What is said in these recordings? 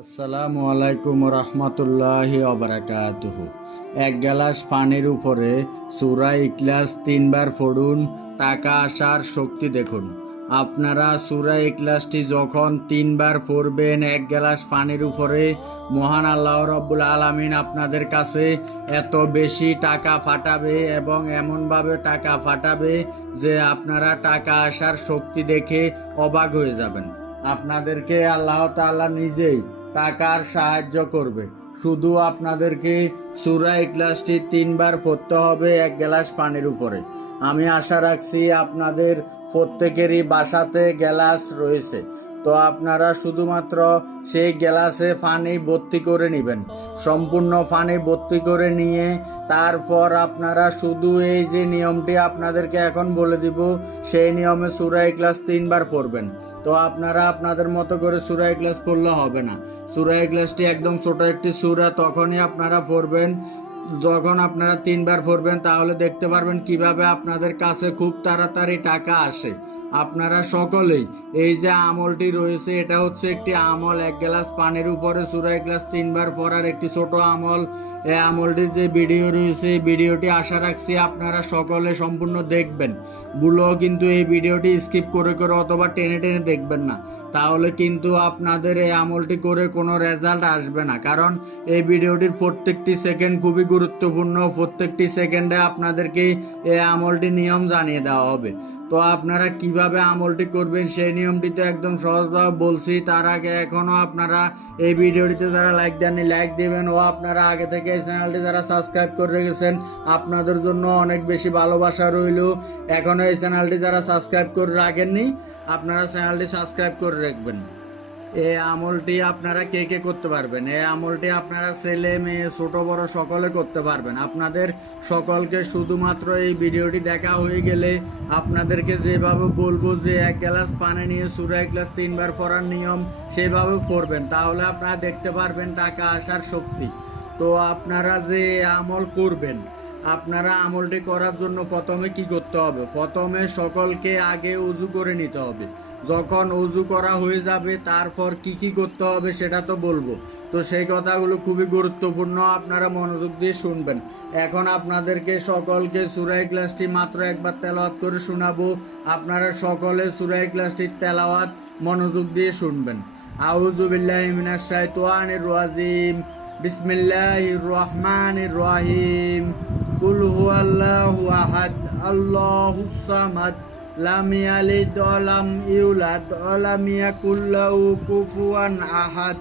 আসসালামু আলাইকুম রহমতুল্লাহি ওবারাকাতুহু। এক গ্লাস পানির উপরে সূরা ইখলাস 3 বার পড়ুন, টাকা আসার শক্তি দেখুন। আপনারা সূরা ইখলাসটি যখন 3 বার পড়বেন এক গ্লাস পানির উপরে, মহান আল্লাহ রব্বুল আলামিন আপনাদের কাছে এত বেশি টাকা ফাটাবে এবং এমনভাবে টাকা ফাটাবে যে আপনারা টাকা আসার শক্তি দেখে অবাক হয়ে যাবেন। আপনাদেরকে আল্লাহ তাআলা নিজেই টাকার সাহায্য করবে। শুধু আপনাদেরকে সূরা ইখলাসটি 3 বার পড়তে হবে এক গ্লাস পানির উপরে। আমি আশা রাখছি আপনাদের প্রত্যেকেরই বাসাতে গ্লাস রয়েছে, তো আপনারা শুধুমাত্র সেই গ্লাসে পানি ভর্তি করে নেবেন। সম্পূর্ণ পানি ভর্তি করে নিয়ে তারপর আপনারা শুধু এই যে নিয়মটি আপনাদেরকে এখন বলে দিব, সেই নিয়মে সূরা ইখলাস 3 বার পড়বেন। তো আপনারা আপনাদের মতো করে সূরা ইখলাস পড়লে হবে না। সূরা ইখলাসটি একদম ছোট একটি সূরা, তখনই আপনারা পড়বেন যখন আপনারা 3 বার পড়বেন। তাহলে দেখতে পারবেন কিভাবে আপনাদের কাছে খুব তাড়াতাড়ি টাকা আসে। আপনারা সকলেই এই যে আমলটি রয়েছে, এটা হচ্ছে একটি আমল, এক গ্লাস পানির উপরে সূরা ইখলাস 3 বার পড়ার একটি ছোট আমল। এই আমলটির যে ভিডিও রয়েছে, এই ভিডিওটি আশা রাখছি আপনারা সকলে সম্পূর্ণ দেখবেন। ভুলেও কিন্তু এই ভিডিওটি স্কিপ করে করে অথবা টেনে টেনে দেখবেন না, তাহলে কিন্তু আপনাদের এই আমলটি করে কোনো রেজাল্ট আসবে না। কারণ এই ভিডিওটির প্রত্যেকটি সেকেন্ড খুবই গুরুত্বপূর্ণ, প্রত্যেকটি সেকেন্ডে আপনাদেরকে এই আমলটি নিয়ম জানিয়ে দেওয়া হবে। তো আপনারা কিভাবে আমলটি করবেন সেই নিয়মটি তো একদম সহজভাবে বলছি। তার আগে এখনো আপনারা এই ভিডিওটিতে যারা লাইক দেননি লাইক দেবেন, ও আপনারা আগে থেকে এই চ্যানেলটি যারা সাবস্ক্রাইব করে রেখেছেন আপনাদের জন্য অনেক বেশি ভালোবাসা রইল। এখনো এই চ্যানেলটি যারা সাবস্ক্রাইব করে রাখেননি আপনারা চ্যানেলটি সাবস্ক্রাইব করে রাখবেন। এই আমলটি আপনারা কে কে করতে পারবেন? এই আমলটি আপনারা ছেলে মেয়ে ছোট বড় সকলে করতে পারবেন। আপনাদের সকলকে শুধুমাত্র এই ভিডিওটি দেখা হয়ে গেলে আপনাদেরকে যেভাবে বলবো যে এক গ্লাস পানি নিয়ে সূরা ইখলাস 3 বার পড়ার নিয়ম, সেভাবে পড়বেন। তাহলে আপনারা দেখতে পারবেন টাকা আসার শক্তি। তো আপনারা যে আমল করবেন, আপনারা আমলটি করার জন্য প্রথমে কি করতে হবে? প্রথমে সকলকে আগে উযু করে নিতে হবে। যখন উযু করা হয়ে যাবে তারপর কি কি করতে হবে সেটা তো বলবো। তো সেই কথাগুলো খুবই গুরুত্বপূর্ণ, আপনারা মনোযোগ দিয়ে শুনবেন। এখন আপনাদেরকে সকলকে সূরা ইখলাসটি মাত্র একবার তেলাওয়াত করে শোনাবো। আপনারা সকলে সূরা ইখলাসটির তেলাওয়াত মনোযোগ দিয়ে শুনবেন। আউযু বিল্লাহি মিনাশ শাইতানির রাজিম। বিসমিল্লাহির রহমানির রহিম। কুল হুয়াল্লাহু আহাদ আল্লাহুস সামাদ লাম ইয়ালিদ ওয়া লাম ইউলাদ ওয়া লাম ইয়াকুল লাহু কুফুয়ান আহাদ।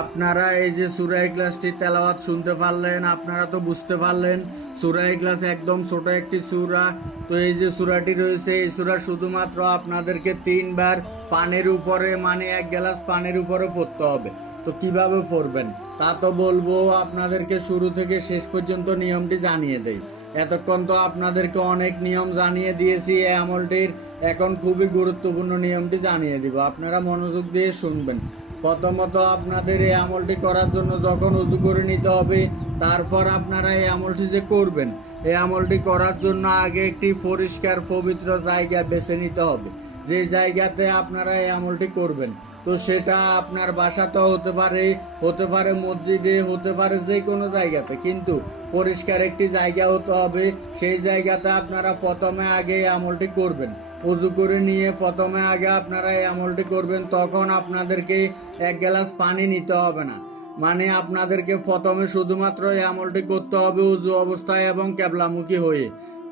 আপনারা এই যে সূরা ইখলাসটি তেলাওয়াত শুনতে পারলেন, আপনারা তো বুঝতে পারলেন সূরা ইখলাস একদম ছোট একটি সূরা। তো এই যে সূরাটি রয়েছে, এই সূরা শুধুমাত্র আপনাদেরকে 3 বার পানির উপরে, মানে এক গ্লাস পানির উপরে পড়তে হবে। তো কিভাবে পড়বেন তা তো বলবো, আপনাদেরকে শুরু থেকে শেষ পর্যন্ত নিয়মটি জানিয়ে দেই। এতক্ষণ তো আপনাদেরকে অনেক নিয়ম জানিয়ে দিয়েছি এই আমলটির, এখন খুবই গুরুত্বপূর্ণ নিয়মটি জানিয়ে দিব। আপনারা মনোযোগ দিয়ে শুনবেন। প্রথমত আপনাদের এই আমলটি করার জন্য যখন উযু করে নিতে হবে, তারপর আপনারা এই আমলটি যে করবেন, এই আমলটি করার জন্য আগে একটি পরিষ্কার পবিত্র জায়গা বেছে নিতে হবে, যে জায়গাতে আপনারা এই আমলটি করবেন। তো সেটা আপনার বাসাতেও হতে পারে মসজিদে, হতে পারে যে কোনো জায়গাতে, কিন্তু পরিষ্কার একটি জায়গা হতে হবে। সেই জায়গাতে আপনারা প্রথমে আগে এই আমলটি করবেন। উযু করে নিয়ে প্রথমে আগে আপনারা এই আমলটি করবেন। তখন আপনাদেরকে এক গ্লাস পানি নিতে হবে না, মানে আপনাদেরকে প্রথমে শুধুমাত্র এই আমলটি করতে হবে উযু অবস্থায় এবং কিবলামুখী হয়ে।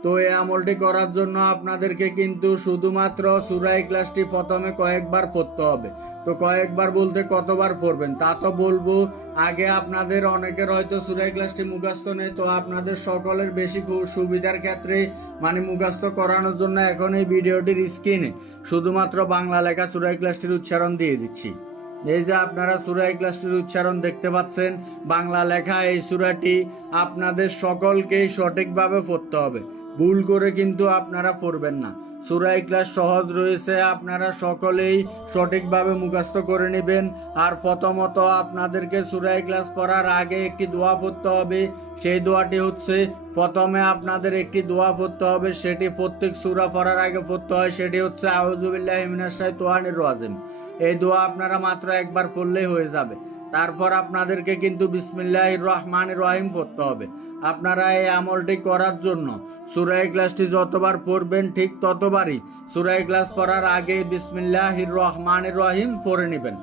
তো এই আমলটি করার জন্য আপনাদেরকে কিন্তু শুধুমাত্র সূরা ইখলাসটি প্রথমে কয়েকবার পড়তে হবে। তো কয়েকবার বলতে কতবার পড়বেন তা তো বলবো। আগে আপনাদের অনেকের হয়তো সূরা ইখলাসটি মুখস্থ নেই, তো আপনাদের সকলের বেশি সুবিধার ক্ষেত্রে, মানে মুখস্থ করানোর জন্য এখন এই ভিডিওটির স্ক্রিনে শুধুমাত্র বাংলা লেখা সূরা ইখলাসটির উচ্চারণ দিয়ে দিচ্ছি। এই যে আপনারা সূরা ইখলাসটির উচ্চারণ দেখতে পাচ্ছেন, বাংলা লেখা এই সূরাটি আপনাদের সকলকেই সঠিকভাবে পড়তে হবে। ভুল করে কিন্তু আপনারা পড়বেন না। সূরা ইখলাস সহজ রয়েছে, আপনারা সকলেই সঠিকভাবে মুখস্থ করে নেবেন। আর প্রথমত আপনাদেরকে সূরা ইখলাস পড়ার আগে একটি দোয়া পড়তে হবে। সেই দোয়াটি হচ্ছে, প্রথমে আপনাদের একটি দোয়া পড়তে হবে, সেটি প্রত্যেক সূরা পড়ার আগে পড়তে হয়। সেটি হচ্ছে আউযু বিল্লাহি মিনাশ শাইতানির রাজিম। এই দোয়া আপনারা মাত্র একবার পড়লেই হয়ে যাবে। তারপর আপনাদেরকে কিন্তু বিসমিল্লাহির রহমানির রহিম পড়তে হবে। আপনারা এই আমলটি করার জন্য সূরা ইখলাসটি যতবার পড়বেন ঠিক ততবারই সূরা ইখলাস পড়ার আগে বিসমিল্লাহির রহমানির রহিম পড়ে নেবেন।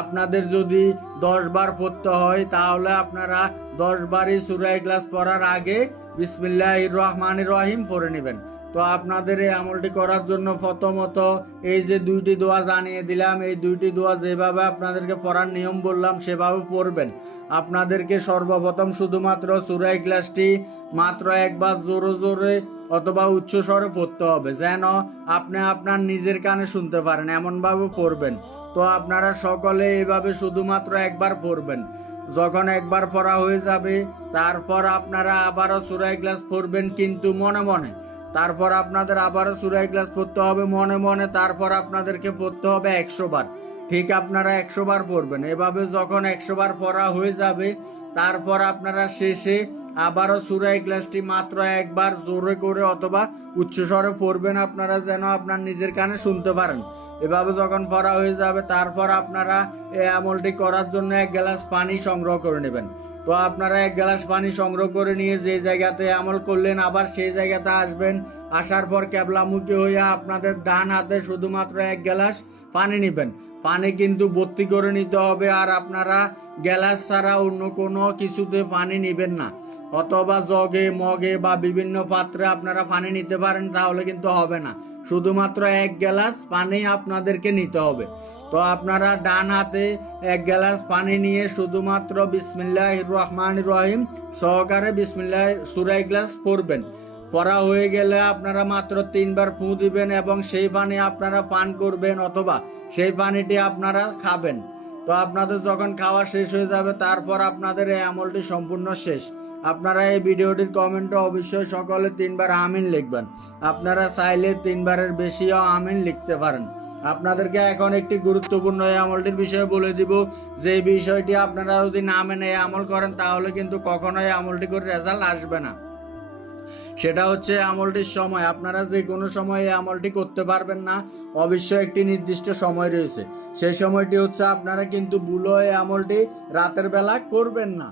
আপনাদের যদি 10 বার পড়তে হয় তাহলে আপনারা 10 বারই সূরা ইখলাস পড়ার আগে বিসমিল্লাহির রহমানির রহিম পড়ে নেবেন। তো আপনাদের এই আমলটি করার জন্য প্রথমত এই যে 2টি দোয়া জানিয়ে দিলাম, এই 2টি দোয়া যেভাবে আপনাদেরকে পড়ার নিয়ম বললাম সেভাবে পড়বেন। আপনাদেরকে সর্বপ্রথম শুধুমাত্র সূরা ইখলাসটি মাত্র একবার জোরে জোরে অথবা উচ্চ স্বরে পড়তে হবে, যেন আপনি আপনার নিজের কানে শুনতে পারেন, এমনভাবে পড়বেন। তো আপনারা সকলে এইভাবে শুধুমাত্র একবার পড়বেন। যখন একবার পড়া হয়ে যাবে তারপর আপনারা আবারও সূরা ইখলাস পড়বেন, কিন্তু মনে মনে। তারপর আপনাদের আবারও সূরা ইখলাস পড়তে হবে মনে মনে। তারপর আপনাদেরকে পড়তে হবে 100 বার। ঠিক আপনারা 100 বার পড়বেন। এভাবে যখন 100 বার পড়া হয়ে যাবে তারপর আপনারা শেষে আবারও সূরা ইখলাসটি মাত্র একবার জোরে করে অথবা উচ্চস্বরে পড়বেন, আপনারা যেন আপনার নিজের কানে শুনতে পারেন। এভাবে যখন পড়া হয়ে যাবে তারপর আপনারা এই আমলটি করার জন্য 1 গ্লাস পানি সংগ্রহ করে নেবেন। তো আপনারা 1 গ্লাস পানি সংগ্রহ করে নিয়ে যে জায়গাতে আমল করলেন আবার সেই জায়গাতে আসবেন। আসার পর ক্যাবলামুখী হইয়া আপনাদের ডান হাতে শুধুমাত্র 1 গ্লাস পানি নেবেন। পানি কিন্তু ভর্তি করে নিতে হবে, আর আপনারা গ্লাস ছাড়া অন্য কোনো কিছুতে পানি নেবেন না। অথবা জগে মগে বা বিভিন্ন পাত্রে আপনারা পানি নিতে পারেন, তাহলে কিন্তু হবে না। শুধুমাত্র 1 গ্লাস পানি আপনাদেরকে নিতে হবে। তো আপনারা ডান হাতে 1 গ্লাস পানি নিয়ে শুধুমাত্র বিসমিল্লাহির রহমানির রহিম সহকারে সূরা ইখলাস পড়বেন। পড়া হয়ে গেলে আপনারা মাত্র 3 বার ফু দিবেন এবং সেই পানি আপনারা পান করবেন অথবা সেই পানিটি আপনারা খাবেন। তো আপনাদের যখন খাওয়া শেষ হয়ে যাবে তারপর আপনাদের এই আমলটি সম্পূর্ণ শেষ। আপনারা এই ভিডিওটির কমেন্টে অবশ্যই সকলে 3 বার আমিন লিখবেন। আপনারা চাইলে 3 বারের বেশিও আমিন লিখতে পারেন। আপনাদেরকে এখন একটি গুরুত্বপূর্ণ এই আমলটির বিষয়ে বলে দিব, যে বিষয়টি আপনারা যদি না মেনে এই আমল করেন তাহলে কিন্তু কখনোই আমলটি করে রেজাল্ট আসবে না। সেটা হচ্ছে আমলটির সময়। আপনারা যে কোনো সময় এই আমলটি করতে পারবেন না, অবশ্যই একটি নির্দিষ্ট সময় রয়েছে। সেই সময়টি হচ্ছে, আপনারা কিন্তু ভুলও এই আমলটি রাতের বেলা করবেন না।